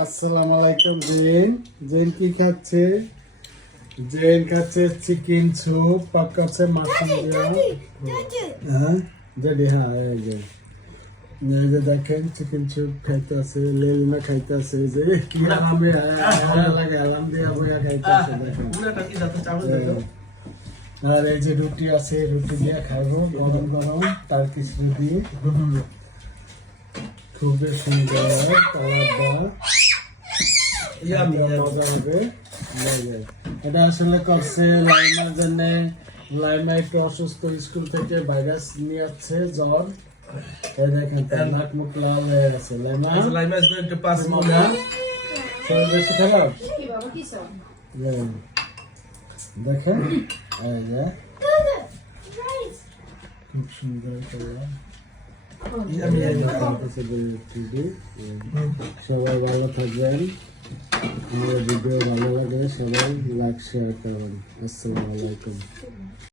আসসালামু আলাইকুম gen. Gen কি খাচ্ছে? জেন খাচ্ছে চিকেন স্যুপ, পাক করছে মাখন দিয়া। হ্যাঁ ড্যাডি, হ্যাঁ এই যে দেখেন চিকেন স্যুপ খাইতেছে, লেলিনা খাইতেছে, যে কি আরামে লাগে আরাম দিয়া বইয়া খাইতেছে দেখেন। আর এই যে রুটি আছে, রুটি দিয়ে খাইবো গরম গরম টার্কিশ রুটি, খুবই সুন্দর মজা হবে। এটা আসলে করছে লাইমার জন্য। লাইমা একটু অসুস্থ, স্কুল থেকে ভাইরাস নিয়ে আসছে, জ্বর। এই দেখেন তার নাক মুখ লাল হয়ে আছে। লাইমা is going to pass মজা। শরীর বেশি খারাপ দেখেন, এই যে খুব সুন্দর করে সবাই ভালো থাকবেন। আমার ভিডিও ভালো লাগে সবাই লাইক শেয়ার করবেন। আসসালামু আলাইকুম।